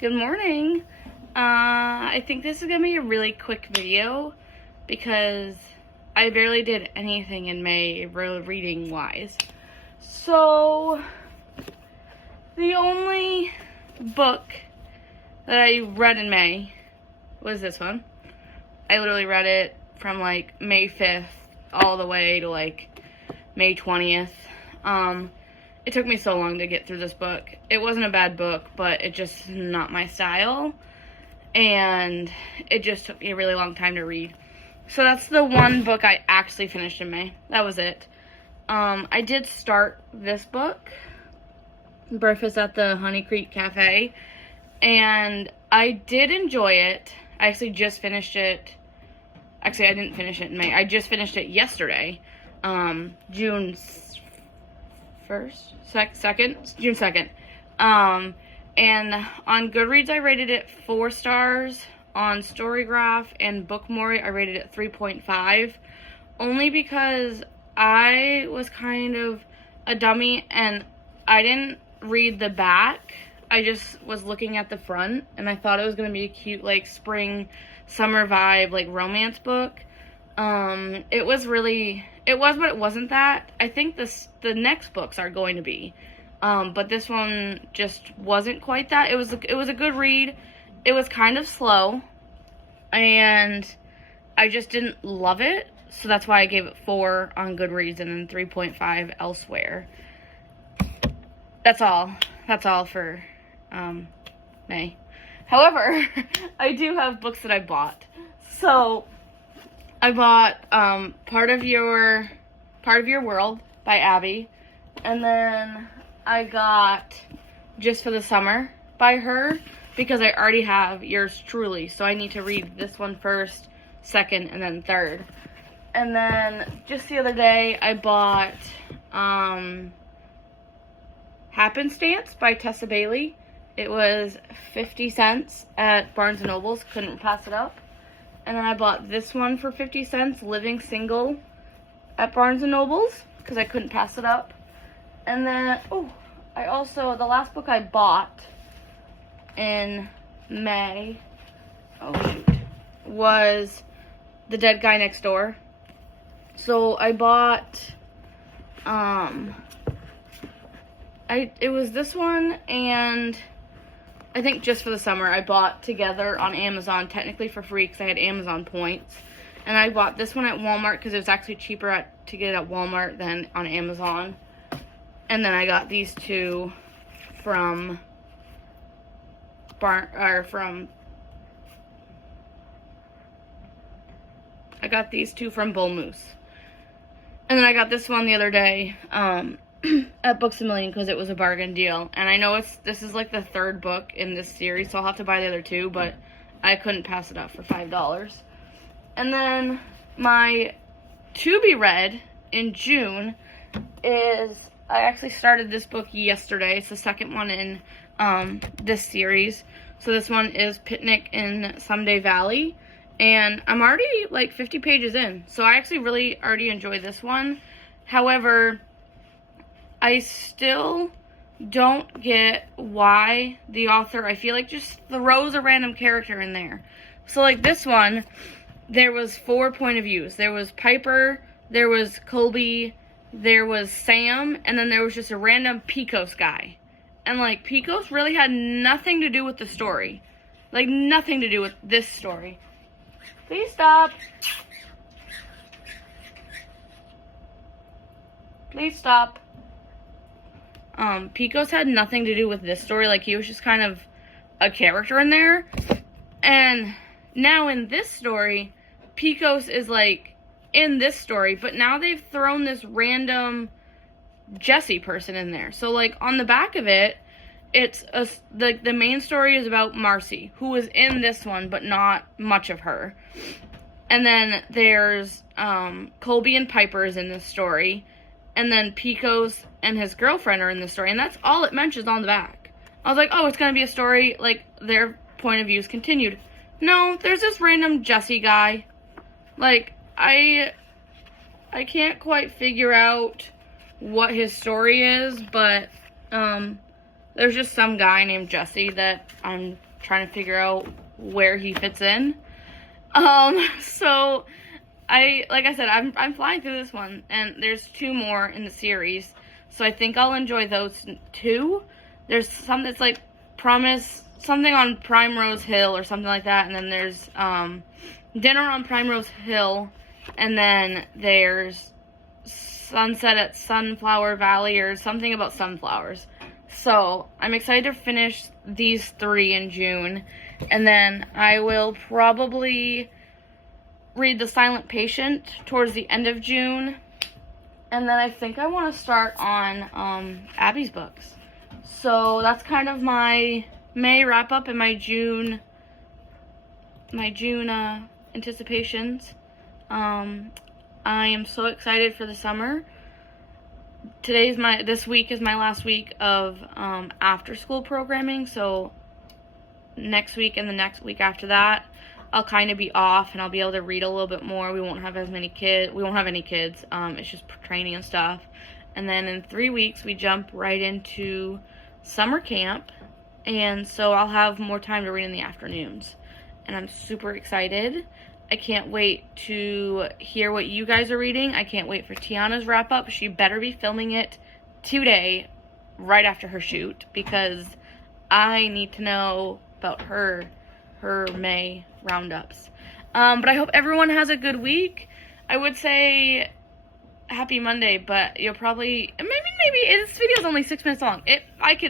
Good morning. I think this is going to be a really quick video because I barely did anything in May reading wise. So, the only book that I read in May was this one. I literally read it from like May 5th all the way to like May 20th. It took me so long to get through this book. It wasn't a bad book, but it just not my style. And it just took me a really long time to read. So that's the one book I actually finished in May. That was it. I did start this book, Breakfast at the Honey Creek Cafe, and I did enjoy it. I actually just finished it. Actually, I didn't finish it in May. I just finished it yesterday, June 2nd. And on Goodreads, I rated it 4 stars. On Storygraph and Bookmore, I rated it 3.5. Only because I was kind of a dummy and I didn't read the back. I just was looking at the front and I thought it was going to be a cute, like, spring, summer vibe, like, romance book. It was, but it wasn't that. I think the next books are going to be. But this one just wasn't quite that. It was a good read. It was kind of slow, and I just didn't love it. So that's why I gave it 4 on Goodreads and then 3.5 elsewhere. That's all. That's all for May. However, I do have books that I bought. So I bought Part of Your World by Abby, and then I got Just for the Summer by her because I already have Yours Truly, so I need to read this one first, second, and then third. And then just the other day I bought Happenstance by Tessa Bailey. It was 50 cents at Barnes & Noble's, couldn't pass it up. And then I bought this one for 50 cents, Living Single, at Barnes & Noble's, because I couldn't pass it up. And then, the last book I bought in May, was The Dead Guy Next Door. So I bought, it was this one, and I think Just for the Summer I bought together on Amazon, technically for free because I had Amazon points. And I bought this one at Walmart because it was actually cheaper to get it at Walmart than on Amazon. And then I got these two from I got these two from Bull Moose. And then I got this one the other day at Books A Million because it was a bargain deal. And I know this is like the 3rd book in this series, so I'll have to buy the other 2, but I couldn't pass it up for $5. And then my to be read in June is, I actually started this book yesterday. It's the second one in this series. So this one is Picnic in Someday Valley. And I'm already like 50 pages in. So I actually really already enjoyed this one. However, I still don't get why the author, I feel like, just throws a random character in there. So like this one, there was 4 point of views. There was Piper, there was Colby, there was Sam, and then there was just a random Pecos guy. And like, Pecos really had nothing to do with the story. Like, nothing to do with this story. Please stop. Please stop. Pecos had nothing to do with this story. Like, he was just kind of a character in there. And now in this story, Pecos is like in this story, but now they've thrown this random Jesse person in there. So like on the back of it, it's the main story is about Marcy, who was in this one, but not much of her. And then there's Colby and Piper is in this story, and then Pecos and his girlfriend are in this story, and that's all it mentions on the back. I was like, oh, it's gonna be a story like their point of view is continued. No, there's this random Jesse guy. Like, I can't quite figure out what his story is, but There's just some guy named Jesse that I'm trying to figure out where he fits in. So like I said, I'm flying through this one, and there's 2 more in the series, so I think I'll enjoy those 2. There's some that's like something on Primrose Hill or something like that, and then there's Dinner on Primrose Hill, and then there's Sunset at Sunflower Valley or something about sunflowers. So I'm excited to finish these 3 in June, and then I will probably read The Silent Patient towards the end of June, and then I think I want to start on Abby's books. So that's kind of my May wrap up and my June anticipations. I am so excited for the summer. This week is my last week of after school programming, so next week and the next week after that I'll kind of be off and I'll be able to read a little bit more. We won't have any kids. It's just training and stuff. And then in 3 weeks we jump right into summer camp, and so I'll have more time to read in the afternoons, and I'm super excited. I can't wait to hear what you guys are reading. I can't wait for Tiana's wrap up. She better be filming it today, right after her shoot, because I need to know about her May roundups. But I hope everyone has a good week. I would say happy Monday, but you'll probably maybe this video's only 6 minutes long.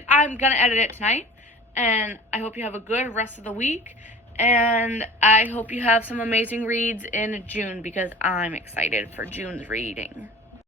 I'm gonna edit it tonight, and I hope you have a good rest of the week. And I hope you have some amazing reads in June, because I'm excited for June's reading.